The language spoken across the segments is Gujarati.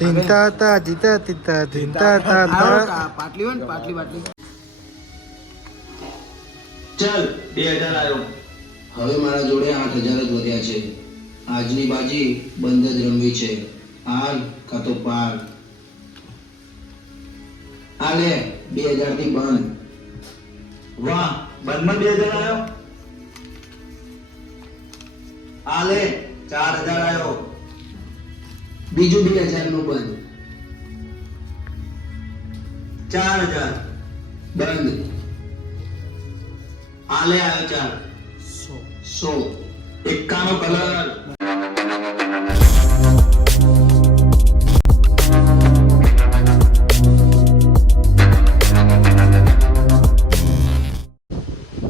તીંતા તા જીતા તીતા તીંતા તા તા પાટલી હોય ને પાટલી ચાલ 2000 આવ્યો. હવે મારા જોડે 8000 જ વધ્યા છે. આજની બાજી બંધ જ રમવી છે. હાલ કાં તો પાર. આ લે 2000 થી બંધ. વાહ, બંધમાં 2000 આવ્યો. આ લે 4000 આવ્યો. બીજું 2000 નું બંધ. 4000 બંધ. આ લે આવ્યો 4. 100. એકાનો colour.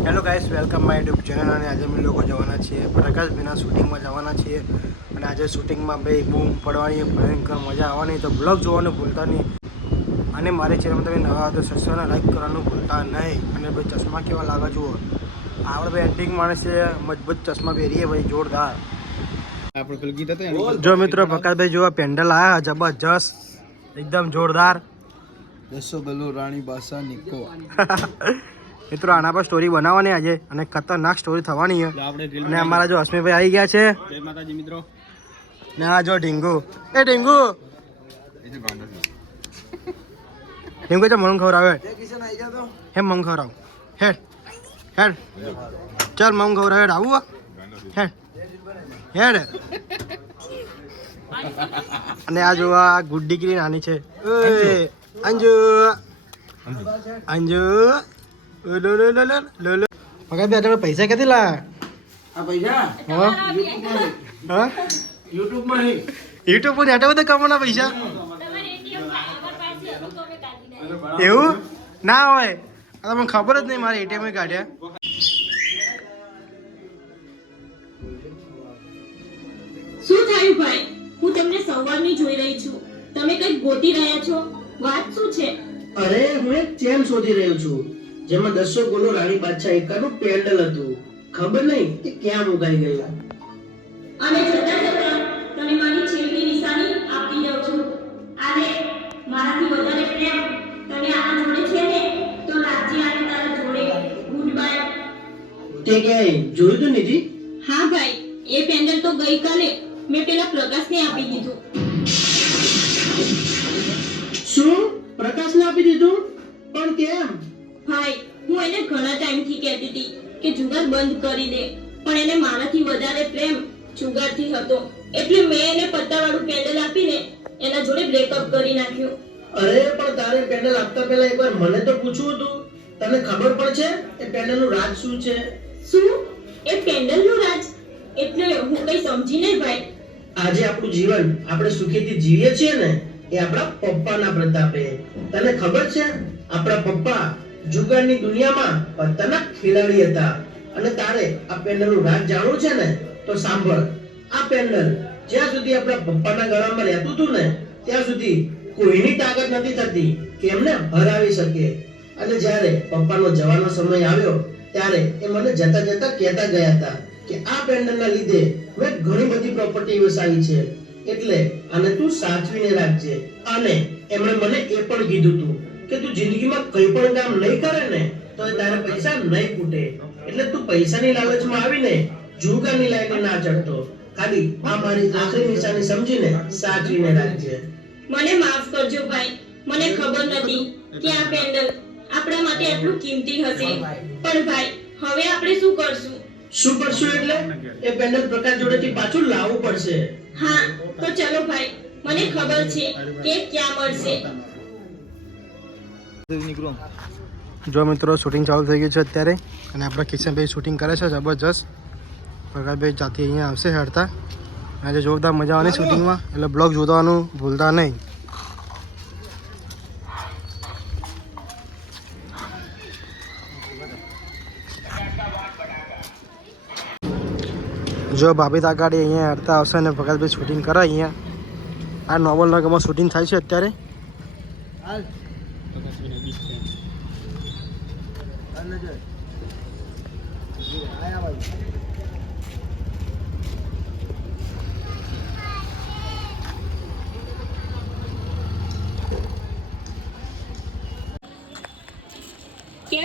Hello guys, welcome my YouTube channel. અને આજે અમે લોકો જવાના છીએ પ્રકાશભાઈના શૂટિંગમાં જવાના છીએ. અને આજે શૂટિંગમાં ભાઈ બૂમ પડવાની, ભયંકર મજા આવવાની. તો બ્લોગ જોવાનું ભૂલતા નહીં. અને મારી ચેનલમાં તમે નવા હોય તો સબસ્ક્રાઈબ લાઈક કરવાનું ભૂલતા નહીં. અને ભાઈ ચશ્મા કેવા લાગે જુઓ. આપણે ભાઈ એન્ટિક માણસ છે, મજબૂત ચશ્મા પહેરીએ ભાઈ, જોરદાર. આપણે પેલું ગીત હતું જો મિત્રો, પ્રકાશભાઈ જોવા પેન્ડલ આવ્યા જબરજસ્ત, એકદમ જોરદાર. 200 બેલો રાણી બાસા નિકો. મિત્રો આના પર સ્ટોરી બનાવવાની આજે, અને ખતરનાક સ્ટોરી થવાની છે. અને અમારા જો અશ્મિભાઈ આવી ગયા છે. જય માતાજી મિત્રો. ને આ જો ઢીંગુ, એ ઢીંગુ ઢીંગુ છે, મમ ખવડાવે. હે મમ ખવડાવ, હેડ હેડ, ચાલ મમ ખવડાવે. આવું હેડ હેડ. અને આ જો આ ગુડ દીકરી નાની છે. ઓય અંજુ અંજુ પૈસા ક્યાંથી લાયા? આ પૈસા હા હા, YouTube માં નહીં. યુટ્યુબ પર આટલા બધા કમાવાના પૈસા એવું ના હોય. આ તમને ખબર જ નહીં, મારે એટીએમ કાઢ્યા. શું થયું ભાઈ? હું તમને સવારની જોઈ રહી છું. તમે કંઈક ગોતી રહ્યા છો. વાત શું છે? અરે હું એક ચેન શોધી રહ્યો છું, જેમાં 200 ગોલો રાણી બાદશાહ એકાનું પેન્ડલ હતું. ખબર નહીં કે ક્યાં મુકાઈ ગયેલા. અને જતા જતા તમે મારી છેલ્લી નિશાની આપી જાવ છો. આને મારાથી વધારે પ્રેમ તને આના જોડે છે ને, તો રાજ્ય આને તારા જોડે. Good bye. તે ક્યાંય જોયું તો નથી? હા ભાઈ, એ પેન્ડલ તો ગઈકાલે મેં પેલા પ્રકાશને આપી દીધું. શું? પ્રકાશને આપી દીધું? પણ કેમ? ભાઈ, હું એને ઘણા ટાઈમથી કહેતી હતી કે જુગાર બંધ કરી દે, પણ એને મારાથી વધારે પ્રેમ જુગારથી હતો. એટલે મેં એને પત્તાવાળું પેન્ડલ આપીને એના જોડે બ્રેકઅપ કરી નાખ્યું. અરે પણ તારે પેન્ડલ આપતા પહેલા એકવાર મને તો પૂછવું હતું. તને ખબર પણ છે એ પેન્ડલનું રાજ શું છે? શું? એ પેન્ડલનું રાજ? એટલે હું કઈ સમજી નહીં ભાઈ. આજે આપણું જીવન આપણે સુખીથી જીવીએ છીએ ને, એ આપણા પપ્પાના પ્રતાપે. તને ખબર છે, આપણા પપ્પા જુગારની દુનિયામાં પત્તાના ખેલાડી હતા. અને તારે આ પેન્ડલનું રાજ જાણવું છે ને, તો સાંભળ. આ પેન્ડલ જ્યાં સુધી આપણા પપ્પાના ગળામાં રહેતું હતું ને, ત્યાં સુધી કોઈની તાકાત નથી થતી કે એમને હરાવી શકે. અને જ્યારે પપ્પાનો જવાનો સમય આવ્યો, ત્યારે એ મને જતા જતા કહેતા ગયા હતા કે આ પેન્ડલના લીધે મેં ઘણી બધી પ્રોપર્ટી વસાવી છે, એટલે આને તું સાચવીને રાખજે. અને એમણે મને એ પણ કીધું હતું કે તું જિંદગીમાં કંઈ પણ કામ નહીં કરે ને, તો તારા પૈસા નહીં ખૂટે. એટલે તું પૈસાની લાલચમાં આવીને જુગારની લાઈને ના ચડતો. ખાલી આ મારી આખરી નિશાની સમજીને સાચવીને રાખજે. મને માફ કરજો ભાઈ, મને ખબર નથી કે આ પેન્ડલ આપણા માટે આટલું કિંમતી હશે. પણ ભાઈ, હવે આપણે શું કરશું? શું કરશું એટલે? એ પેન્ડલ પ્રકાશ જોડેથી પાછું લાવવું પડશે. હા, તો ચલો ભાઈ, મને ખબર છે કે ક્યાં મળશે. જો મિત્રો, શૂટિંગ ચાલુ થઈ ગયું છે અત્યારે. અને આપણા કિશનભાઈ શૂટિંગ કરે છે જબરજસ્ત. પ્રકાશભાઈ જાતે અહીંયા આવશે હેડતા. આજે જોરદાર મજા આવવાની શૂટિંગમાં, એટલે બ્લોગ જોવાનું ભૂલતા નહીં. જો ભાભી તાગાડી અહીંયા હેડતા આવશે અને પ્રકાશભાઈ શૂટિંગ કરે અહીંયા. આ નોબલ નગરમાં શૂટિંગ થાય છે અત્યારે.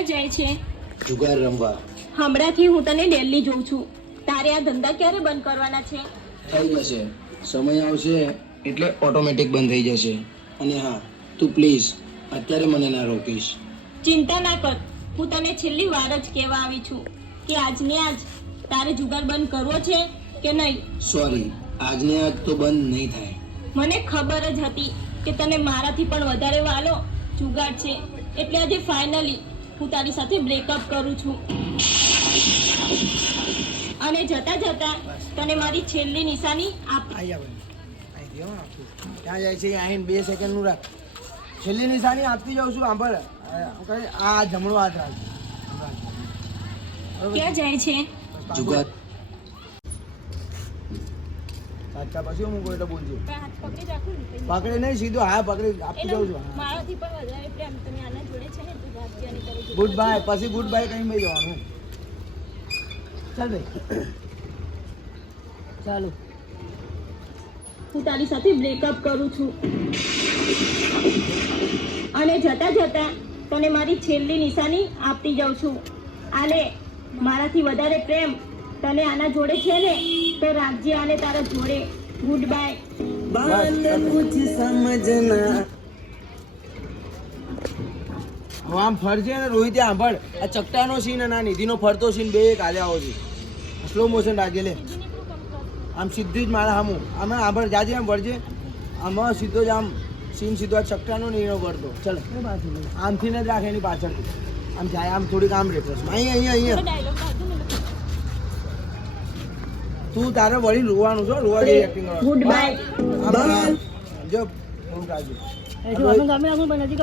ક્યાં જાય છે? જુગાર રમવા. હમણાંથી હું તને ડેલી જોઉં છું. તારે આ ધંધા ક્યારે બંધ કરવાના છે? થઈ જશે, સમય આવશે એટલે ઓટોમેટિક બંધ થઈ જશે. અને હા, તું પ્લીઝ અત્યારે મને ના રોકીશ. ચિંતા ના કર, હું તને છેલ્લી વાર જ કહેવા આવી છું કે આજને આજ તારે જુગાર બંધ કરવો છે કે નહીં. સોરી, આજને આજ તો બંધ નહીં થાય. મને ખબર જ હતી કે તને મારાથી પણ વધારે વાલો જુગાર છે, એટલે આજે ફાઇનલી હું તારી સાથે બ્રેકઅપ કરું છું. અને જતા જતા તને મારી છેલ્લી નિશાની આપ. ક્યાં જાય છે આહીન 2 સેકન્ડનું રાખ. છેલ્લી નિશાની આપતી જાઉં છું. સાંભળ, આ જમણો હાથ રાખ. ક્યાં જાય છે? જુગાર. સાચા પછી હું કોઈ તો બોલજો. હાથ પકડી રાખું ને પકડે નહીં, સીધો હા પકડી આપતી જાઉં છું. મારાથી પણ વધારે પ્રેમ તને આના જોડે છે ને, તું ભાગ્ય નહીં કરે. Good bye. પછી ગુડ બાય કઈ ભાઈ જવાનું. ચાલ ભાઈ, ચાલો. હું તારી સાથે બ્રેકઅપ કરું છું. અને જતા જતા તને મારી છેલ્લી નિશાની આપતી જાઉં છું. આલે, મારાથી વધારે પ્રેમ તને આના જોડે છે ને, તો રાખજે આને તારા જોડે. Good bye. હવે આમ ફરજે ને રોહિત, સાંભળ, આ ચકટાનો સીન અને આ નિધિનો ફરતો સીન બે કાલે આવો છે. સ્લો મોશન રાખજે લે. આમ સીધી જ મારા સામું આમાં સાંભળ, જાજે આમ વળજે. આમાં સીધો જ આમ સીન સીધો આ ચકટાનો નીનો કરતો. ચલ, આમથી ને જ રાખે એની પાછળથી. આમ જાય, આમ થોડીક આમ રેખો. અહીંયા ડાયલોગ તું તારે વળી રોવાનું છો, રોવા જેવી એક્ટિંગ કરો. Good bye. જો થોડુંક રાખજે.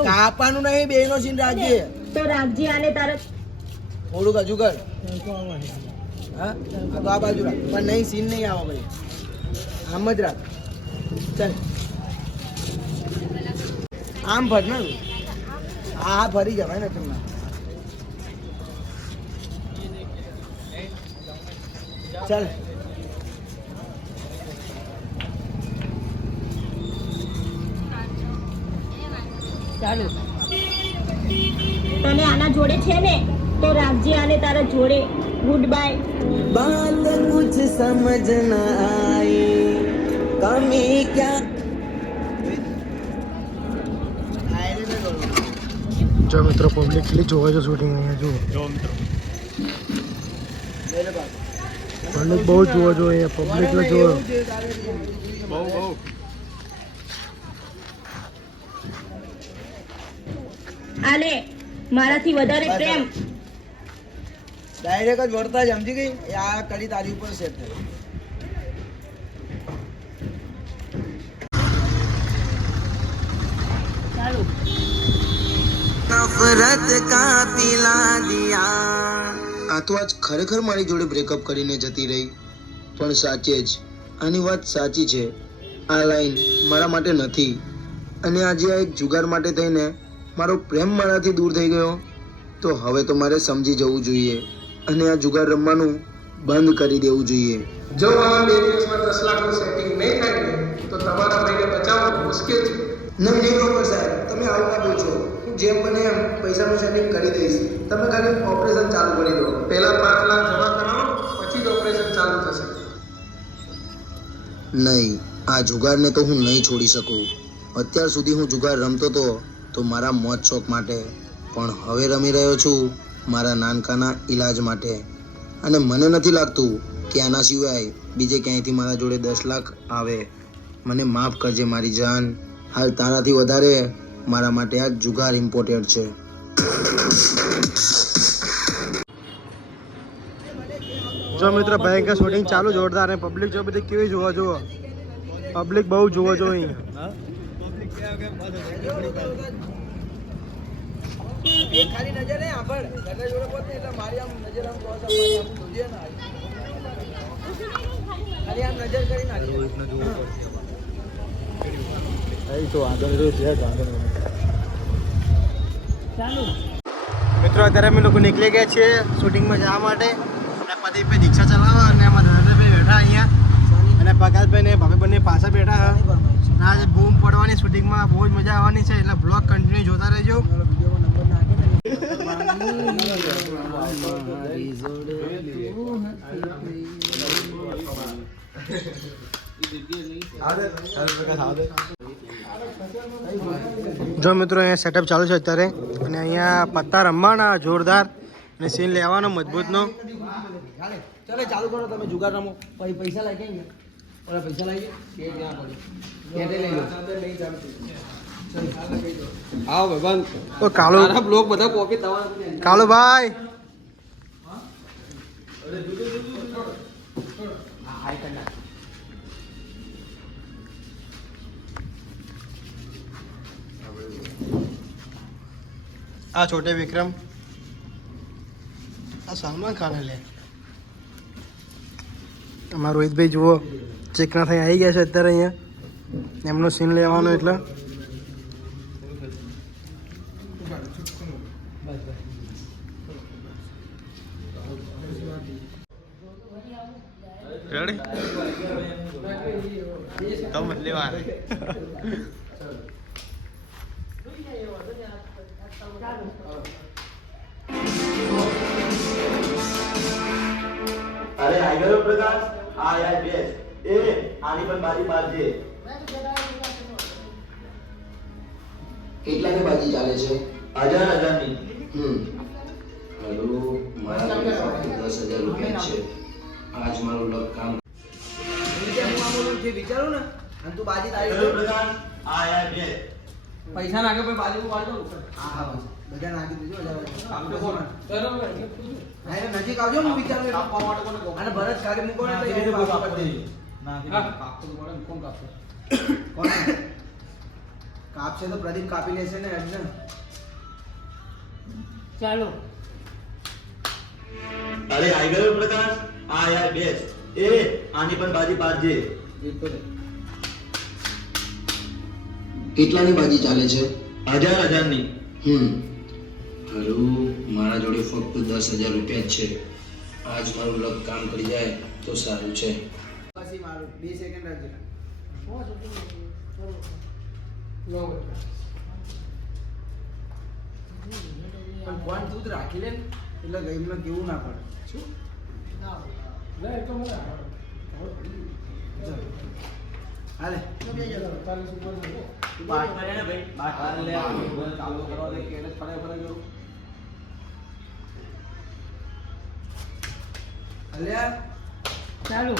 કાપાનું નહીં, બે નો સીન રાખજે. તો રાખજે આને તારા. થોડુંક હજુ કર. હા, તો આ બાજુ રાખ, પણ નહીં સીન નહીં આવો ભાઈ. આમ જ રાખ. ચાલ, આમ ભર ને. હા ફરી જવાય ને તમને. ચાલ, ચાલો. તને આના જોડે છે ને, તો રાખજે આને તારા જોડે. Good bye. बात कुछ समझ न आई कमी क्या. જો મિત્રો પબ્લિક કેટલી જોવે છે શૂટિંગ અહીંયા. જો પબ્લિક બહુ જોવો જો અહીંયા. પબ્લિક ને જો બહુ આલે, મારાથી વધારે પ્રેમ. ડાયરેક્ટ જ વળતા જ સમજી ગઈ. આ કડી તારી ઉપર સેટ થાય. ચાલો. નફરત કા પિલા દિયા. આ તો આજ ખરેખર મારી જોડે બ્રેકઅપ કરીને જતી રહી. પણ સાચે જ આની વાત સાચી છે. આ લાઈન મારા માટે નથી. અને આજે આ એક જુગાર માટે થઈને મારો પ્રેમ મારાથી દૂર થઈ ગયો. તો હવે તો મારે સમજી જવું જોઈએ અને આ જુગાર રમવાનું બંધ કરી દેવું જોઈએ. જો આ 2 દિવસમાં 10 લાખનું સેટિંગ નહીં થાય ને, તો તમારા ભાઈને બચાવવું મુશ્કેલ છે. નહીં બ્રોકર સાહેબ, તમે આવું ના બોલશો. હું જેમ બને એમ પૈસાનું સેટિંગ કરી દઈશ. તમે ખાલી ઓપરેશન ચાલુ કરી દો. પહેલા 5 લાખ જમા કરાવો, પછી જ ઓપરેશન ચાલુ થશે. નહીં, આ જુગારને તો હું નહીં છોડી શકું. અત્યાર સુધી હું જુગાર રમતો તો મારા મોજ શોખ માટે, પણ હવે રમી રહ્યો છું મારા નાનકાના ઈલાજ માટે. અને મને નથી લાગતું કે આના સિવાય બીજે ક્યાંયથી મારા જોડે 10 લાખ આવે. મને માફ કરજે મારી જાન. હાલ તારાથી વધારે મારા માટે આ જુગાર ઇમ્પોર્ટેન્ટ છે. જો મિત્ર, ભયંકર શૂટિંગ ચાલુ, જોરદાર. અને પબ્લિક જો બધી કેવી જોવા જુઓ. પબ્લિક બહુ જોવા જો અહીંયા. ખાલી નજર નહીં આપણ જગા જોડે પોત ને એટલે મારી આમ નજર આમ ક્રોસ આપવાની આમ જોજે ને. ખાલી આમ નજર કરી નાખી. રોહિતને જોવો પડશે. તો આગળ જો છે આગળ. ચાલો મિત્રો, અત્યારે અમે લોકો નીકળી ગયા છીએ શૂટિંગમાં જવા માટે. અને પ્રદીપભાઈ દીક્ષા ચલાવવા અને એમાં દાદાભાઈ બેઠા અહીંયા. અને પગાલભાઈ ને ભાભી બંને પાછા બેઠા. આજે બૂમ પડવાની શૂટિંગમાં બહુ જ મજા આવવાની છે. એટલે બ્લોગ કન્ટિન્યુ જોતા રહેજો. જો મિત્રો અહીંયા સેટઅપ ચાલુ છે અત્યારે અને અહીંયા પત્તા રમવાના જોરદાર અને સીન લેવાનો મજબૂતનો. ચાલો ચાલુ કરો તમે જુગાર રમો પછી પૈસા લાગી ગયા ઓલા પૈસા લાગી કે ક્યાં પડે કેટે લઈ લો આવો ભાઈ ઓ કાળુ તારા બ્લોગ બધા કોપી થવાના કાળુભાઈ આ છોટે વિક્રમ આ સલમાન ખાન લે અમારા રોહિતભાઈ જુઓ ચેકના થઈ આવી ગયા છે અત્યારે અહીંયા એમનો સીન લેવાનો એટલે રેડી તો મત લેવા અરે આઈ ગયો પ્રકાશ આ યાર બેસ એ આની પણ બાજી પાડજે કેટલાની બાજી ચાલે છે? 1000ની હેલો, મારા જોડે ફક્ત 10,000 રૂપિયા છે. આજ મારું લક કામ. જે વિચારું ને અને તું બાજી તારી હેલો પ્રકાશ આ યાર બેસ પૈસા નાખે પછી બાજી પાડજો હા હા બધા નાખી દેજો આપણે કોણ ના નજીક આવજો હું વિચારું કાપવા માટે કોને અને ભરત ગાડી મૂકો ને તો એને બાજી પાડી દેજો ના કાપતો તો પડે કોણ કાપશે કોણ કાપશે તો પ્રદીપ કાપી લેશે ને એમને ચાલો અરે આઈ ગયો પ્રકાશ આ યાર બેસ એ આની પણ બાજી પાડજે કેટલાની બાજી ચાલે છે? 1000ની હેલો, મારા જોડે ફક્ત 10,000 રૂપિયા જ છે. આજ મારું લક કામ કરી જાય તો સારું છે. પછી મારું 2 સેકન્ડ રાખજો પણ ફોન તું જ રાખી લે ને એટલે ગેમમાં કેવું ના પડે શું હાલે બાટ કરે ને ભાઈ બાટ લે ચાલુ કરો ને કે ફરે ફરે જો અલ્યા ચાલુ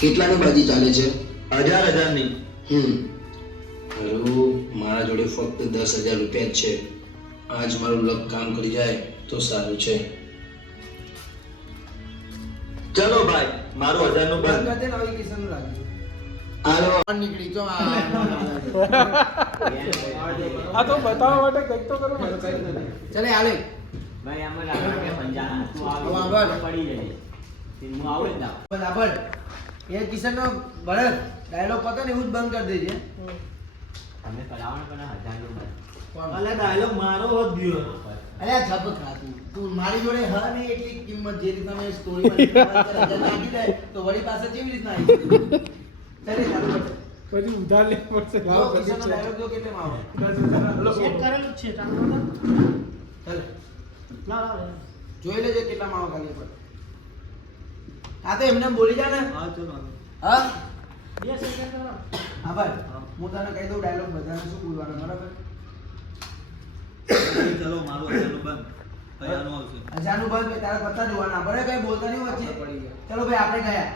કેટલાની બાજી ચાલે છે? 1000ની હેલો, મારા જોડે ફક્ત 10,000 રૂપિયા જ છે. આજ મારું લક કામ કરી જાય તો સારું છે. ચલો ભાઈ મારું 1000 નું બંધ બંધ કરી દે ને હવે કિશન નું લાગી હાલો, નીકળી તો આ તો બતાવવા માટે કંઈક તો કરો ને. ચલે હાલે ભાઈ આમાં લાગે કે 50 તું હવે આવે આભાર. પડી જાય હું આવડે જ ના બરાબર એ કિશન નો ભરત ડાયલોગ પતો ને એવું જ બંધ કરી દેજે તમે કરાવવાનું પણ 1000 નું બંધ અલે ડાયલોગ મારો વધ્યો અરે જબ ખાતું તું મારી જોડે હ નહીં એટલી કિંમત જે રીતના મેં સ્ટોરી નાખી દે તો વળી પાસે કેવી રીતના આવી ચાલે ચાલુ કર પછી ઉધાર લેવું પડશે જો કિશનનો ડાયલોગ જો કેટલે માં આવે સેટ કરેલું જ છે ચાલો ચાલ જોઈ લેજે કેટલા માં આવે ખાલી પર આ તો એમને બોલી જા ને હા ચલો હા 2 સેકન્ડ હા ભાઈ હું તને કહી દઉં ડાયલોગ બધાને શું બોલવાનો બરાબર ચલો મારું 1000 નું બંધ તૈયારનું આવશે અજાનું બંધ તારા પત્તા જોવાના બરાબર કઈ બોલતા નહીં વચ્ચે ચલો ભાઈ આપણે ગયા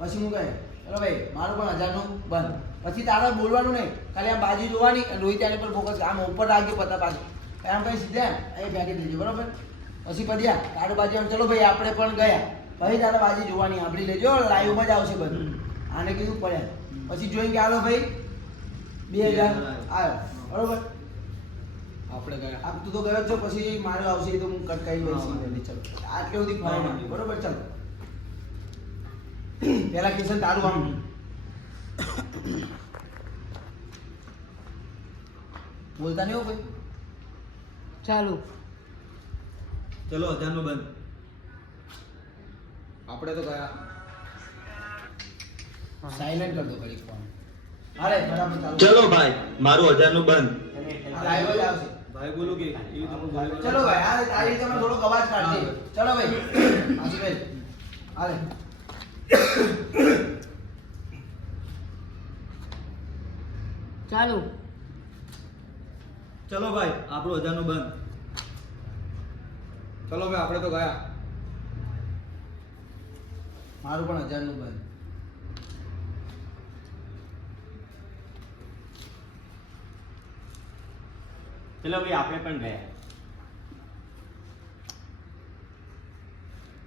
પછી હું કહે ચલો ભાઈ મારું પણ 1000 નું બંધ પછી તારા બોલવાનું નહીં ખાલી આમ બાજુ જોવાની અને રોહિત આની પર ફોકસ આમ ઉપર રાખજો પત્તા પાછું આમ કઈ સીધા અહીં ફેંકી દેજો બરાબર પછી પદ્યા તારું બાજુ આમ ચલો ભાઈ આપણે પણ ગયા પછી તારા બાજુ જોવાની આપણી લેજો લાઈવમાં જ આવશે બધું આને કીધું પડ્યા પછી જોઈને કે હાલો ભાઈ 2000 આવ્યો બરોબર આપણે ગયા આપ તું તો ગયો જ છો પછી મારો આવશે એ તો હું કટ કરી લઈશ ચલો આટલે સુધી ફરાય ના બરોબર ચાલો પેલા કિશન તારું આમ બોલતા નહીં હો ભાઈ ચાલુ ચલો 1000 નું બંધ આપણે તો ગયા સાયલેન્ટ કર દો ઘડી ફોન અરે બરાબર ચાલુ ચલો ભાઈ મારું 1000 નું બંધ તમે લાઈવ જ આવશે. ભાઈ બોલો કે એ રીતે હું ભાઈ બોલું. ચલો ભાઈ આ તારી રીતે થોડો અવાજ કાઢજે. ચલો ભાઈ આશુભાઈ હાલે. ચાલો ચલો ભાઈ આપણું 1000 નું બંધ. ચલો ભાઈ આપણે તો ગયા. મારું પણ 1000 નું બંધ. ચલો ભાઈ આપણે પણ ગયા.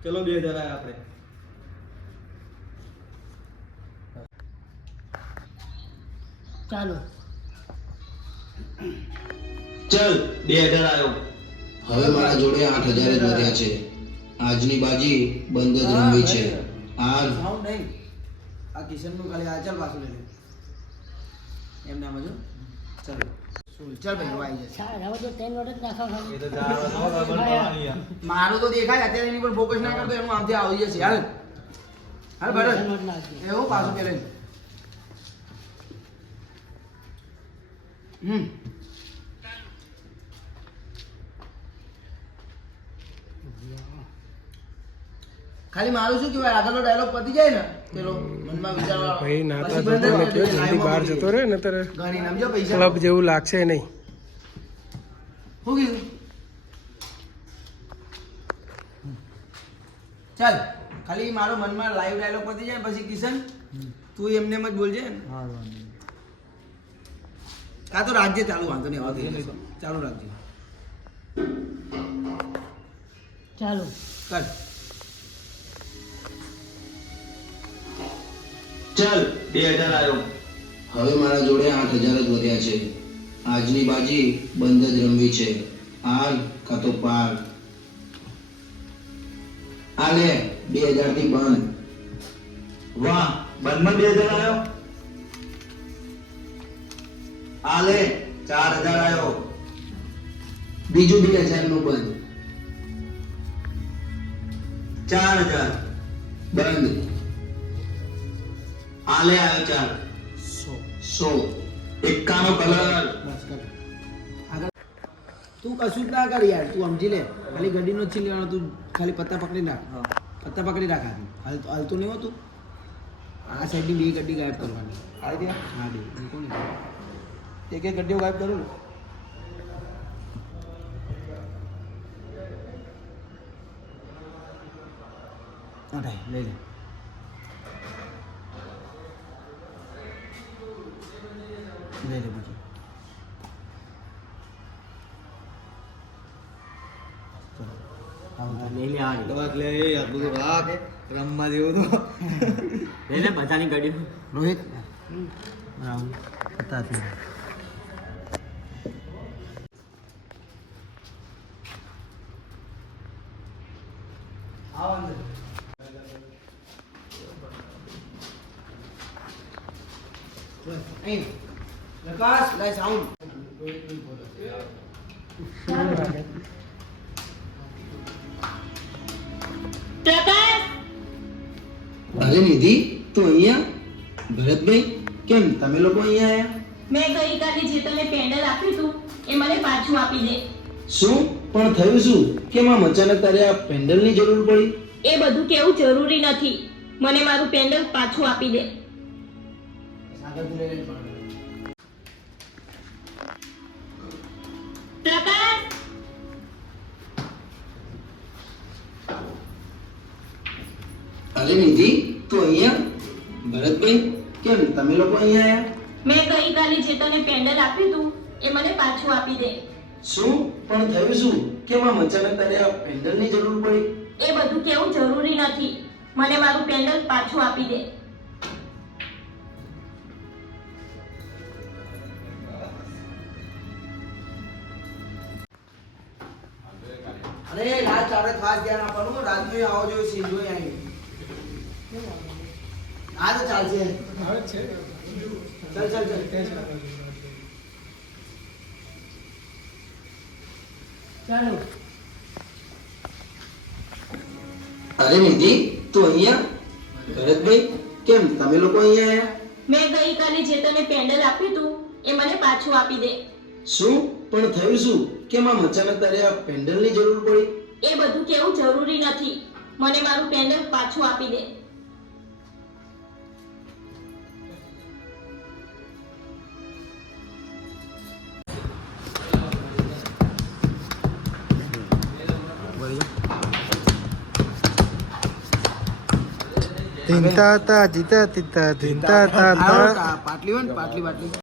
ચલો 2000 આયા આપણે. ચાલો ચલ 2000 આયો. હવે મારા જોડે 8000 જ વધ્યા છે. આજની બાજી બંધ જ રમવી છે. હાલ સાઉન્ડ નહીં. આ કિશન નું ખાલી આ ચાલ પાછું લઈ લે. એમ નામ જ ચલો ચાલ ભાઈ વાઈ જશે. એ તો જાણવા બંધ કરવાની યાર. મારું તો દેખાય અત્યારે એની પર ફોકસ ના કરતો એનું આમથી આવી જશે હાલ હાલ ભરત એવું પાછું પેલે ખાલી મારું શું કહેવાય આગળનો ડાયલોગ પતી જાય ને પેલો મનમાં વિચારવા ભાઈ નાતા જોતો ને કયો જલ્દી બહાર જતો રહે ને તારે ગણી નામજો પૈસા ક્લબ જેવું લાગશે નહીં. શું કીધું ચાલ ખાલી મારો મનમાં લાઈવ ડાયલોગ પતી જાય પછી કિશન તું એમને એમ જ બોલજે ને આ તો રાજ્ય ચાલુ વાંધો નહીં આવતી ચાલુ રાખજે ચાલો કર ચલ 2000 આયો. હવે મારા જોડે 8000 જ વધ્યા છે. આજની બાજી બંધ જ રમવી છે. હાલ કાં તો પાર. આલે 2000 થી બંધ. વાહ બંધમાં 2000 આયો. આલે 4000 આયો. બીજું 2000 નું બંધ. 4000. બંધ. આલે આવ્યો 4. 100. એકાનો કલર. બસ કર આગળ તું કશું જ ના કર યાર તું સમજી લે ખાલી ગડીનો જ છીન લેવાનો તું ખાલી પત્તા પકડી રાખ પત્તા પકડી રાખ આથી હાલતું નહીં હોતું આ સાઈડની બે ગड्डी ગાયબ કરવાની આવી દે. હા બે મૂકો ને એક એક ગड्डियों ગાયબ કરું ને અરે લઈ લે લઈ લે બીજું લઈ લે આ દવા લે આટલું તો રાખ રમવા જેવું તો. લઈ લે બધાની ગાડી. રોહિત રાહુલ પતાથી અહીં પ્રકાશ લાય સાઉન્ડ પ્રકાશ અરે નિધિ તું અહીંયા? ભરતભાઈ કેમ તમે લોકો અહીંયા આયા? મેં ગઈકાલે જે તને પેન્ડલ આપ્યું હતું એ મને પાછું આપી દે. શું પણ થયું શું? કેમ આમ અચાનક તારે આ પેન્ડલની જરૂર પડી? એ બધું કેવું જરૂરી નથી. મને મારું પેન્ડલ પાછું આપી દે. સાગર તું લઈ લે પ્રકાશ અરે નિધિ તું અહીંયા? ભરતભાઈ કેમ તમે લોકો અહીંયા આયા? મેં ગઈકાલે જે તને પેન્ડલ આપ્યું હતું એ મને પાછું આપી દે. શું પણ થયું શું? કેમ આમ અચાનક તારે આ પેન્ડલની જરૂર પડી? એ બધું કેવું જરૂરી નથી. મને મારું પેન્ડલ પાછું આપી દે. અરે રાત ચારે ખાસ ધ્યાન આપવાનું રાત જોઈએ આવો જોઈએ સીન જોઈએ અહીં આ તો ચાલશે આવે જ છે. ચાલ ચાલ ચાલ ચાલો અરે નિધિ તું અહીંયા? ભરતભાઈ કેમ તમે લોકો અહીંયા આયા? મેં ગઈકાલે જે તને પેન્ડલ આપ્યું હતું એ મને પાછું આપી દે. શું પણ થયું શું કેમ આમ અચાનક તારે આ પેન્ડલની જરૂર પડી? એ બધું કેવું જરૂરી નથી. મને મારું પેન્ડલ પાછું આપી દે. ધીંતા હતા જીતા તીતા ધીંતા હતા પાટલી હોય ને પાટલી